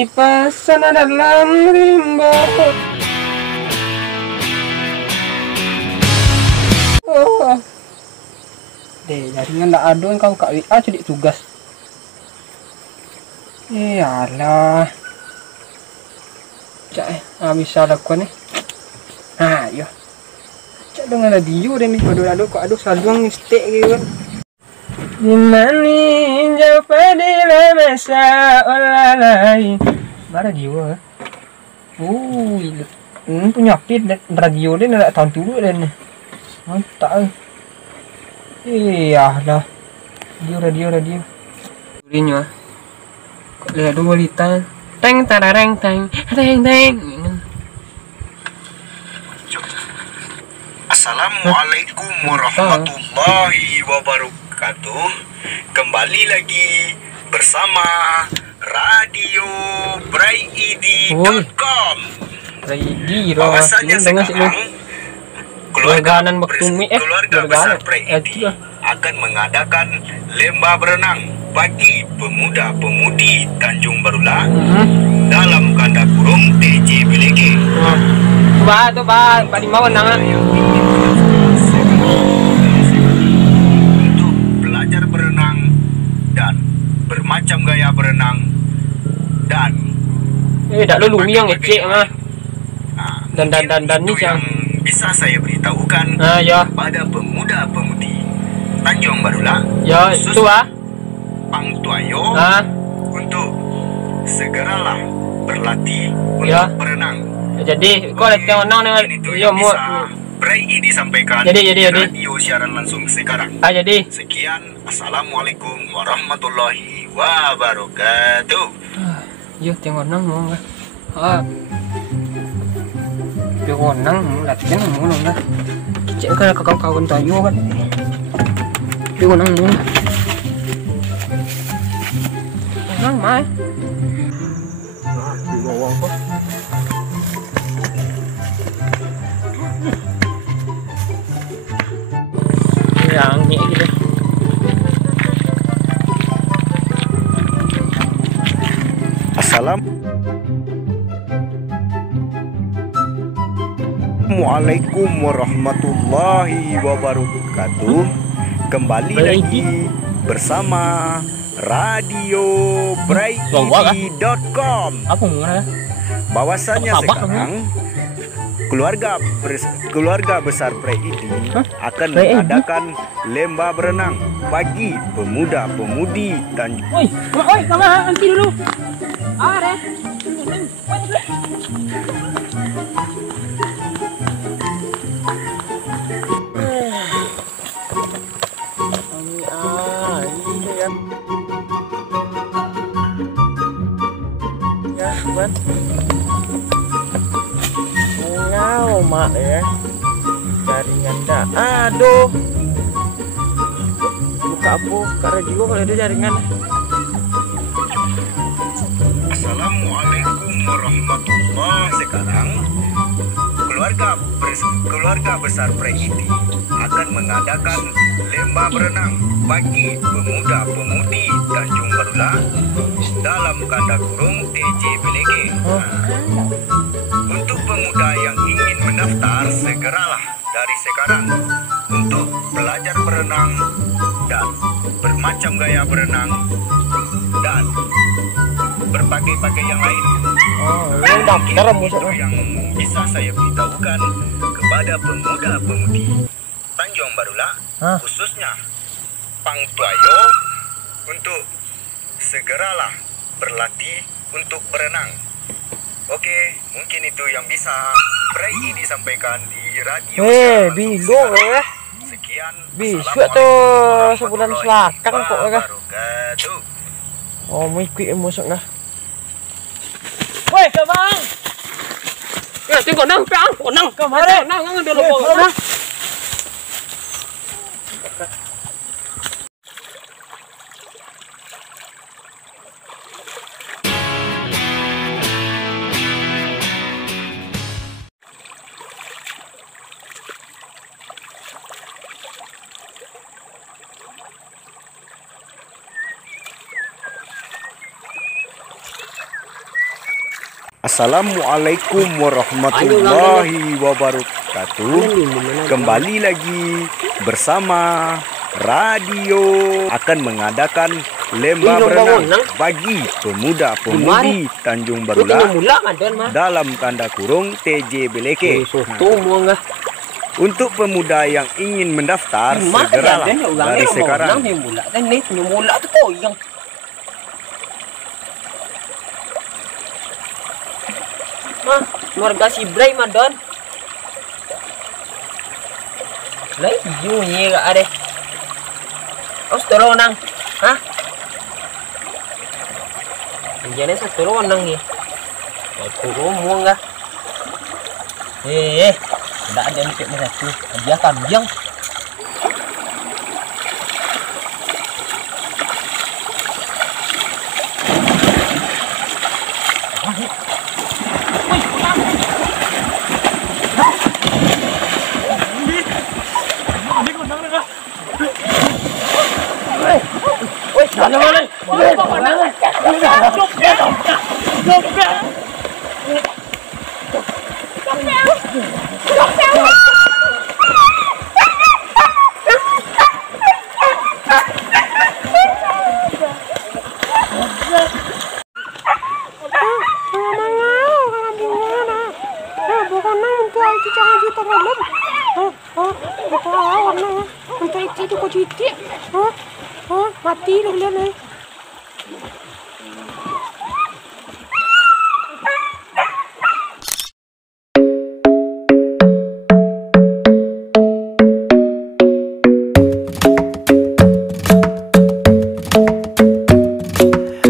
di pesona dalam rimba. Oh. Deh, jaringan nggak ada kau Kak WA jadi tugas. Iyalah. Cak, bisa lakukan nih. Ayo. Cak dengan radio deh nih, aduh kok aduh saluang mistik gitu kan. Dimani jauh padila masa olalai. Bara radio. Ini punya pit radio deh nak tahun dulu deh nih. Mantap. Iyalah. Radio. Urinya. Kok lihat dua wanita. Teng tarareng teng teng. Assalamualaikum warahmatullahi wabarakatuh. Kembali lagi bersama Radio Braid.com. Bahwasanya sekarang keluarga besar Braid akan mengadakan lomba berenang bagi pemuda-pemudi Tanjung Barula dalam kanda kurung TJBLG. Tuh Pak Dimawan nangan. Untuk belajar berenang dan bermacam gaya berenang dan tak lulu yang ngecek mah. Dan itu yang bisa saya beritahukan ya. kepada pemuda-pemudi Tanjung Barula. Ya, itu Pang Tuayo untuk segeralah berlatih untuk berenang. Jadi kau lihat orang dengan ya mau Braid disampaikan jadi radio siaran langsung sekarang. Jadi sekian, assalamualaikum warahmatullahi wabarakatuh. Yo tengok nang mau nggak? Tengok nang mau latihan mau nggak? Cek kan kawan-kawan tayo kan? Tengok nang mau. Nang mai. Tengok apa? Yang ni gitu. Assalamualaikum warahmatullahi wabarakatuh. Kembali lagi bersama Radio Braid.com. Apa mana? Bahwasanya sekarang keluarga besar Braid akan mengadakan lomba berenang bagi pemuda-pemudi Tanjung. Oi, sama nanti dulu. Are. Ngau mak ya. Jaringan dah. Aduh. Buka radio kalau ada jaringan. Assalamualaikum warahmatullahi. Sekarang keluarga besar Braid akan mengadakan lomba berenang bagi pemuda-pemudi Tanjung Barula dalam kanda kurung TJBLG. Untuk pemuda yang ingin mendaftar, segeralah dari sekarang untuk belajar berenang dan bermacam gaya berenang dan berbagai-bagai yang lain. Itu yang bisa saya beritahukan kepada pemuda-pemudi Tanjung Barula, khususnya Pang Tuayo, untuk segeralah berlatih untuk berenang. Oke, mungkin itu yang bisa Braid disampaikan di radio. Bingung ya. Sekian. Bisa tuh sebulan selakang kok ya. Oh, mau ikut masuk dah. Woi, Bang. Ya, tengok nang, nang. Kemana? Nang dulu. Assalamualaikum warahmatullahi wabarakatuh. Kembali lagi bersama Radio akan mengadakan lomba berenang bagi pemuda-pemudi Tanjung Barulah dalam tanda kurung TJBLK. Untuk pemuda yang ingin mendaftar, segeralah dari sekarang. Keluarga si Bray madon. Lai junyi gak ada. Os toronang, hah? Jangan sa toronang ni. Puro mo nga. Tidak ada yang cek satu. Dia kambing. Mati lu lihat nih.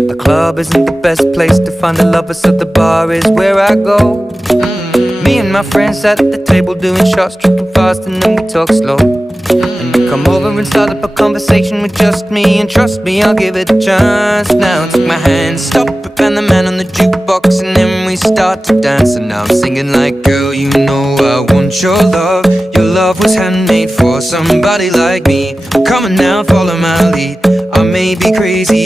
The club isn't the best place to find the lovers, so the bar is where I go. Me and my friends at the table doing shots, tripping fast, and then we talk slow. And you come over and start up a conversation with just me, and trust me, I'll give it a chance. Now take my hand, stop it, and the man on the jukebox, and then we start to dance. And now I'm singing like, girl, you know I want your love. Your love was handmade for somebody like me. Come on now, follow my lead. I may be crazy,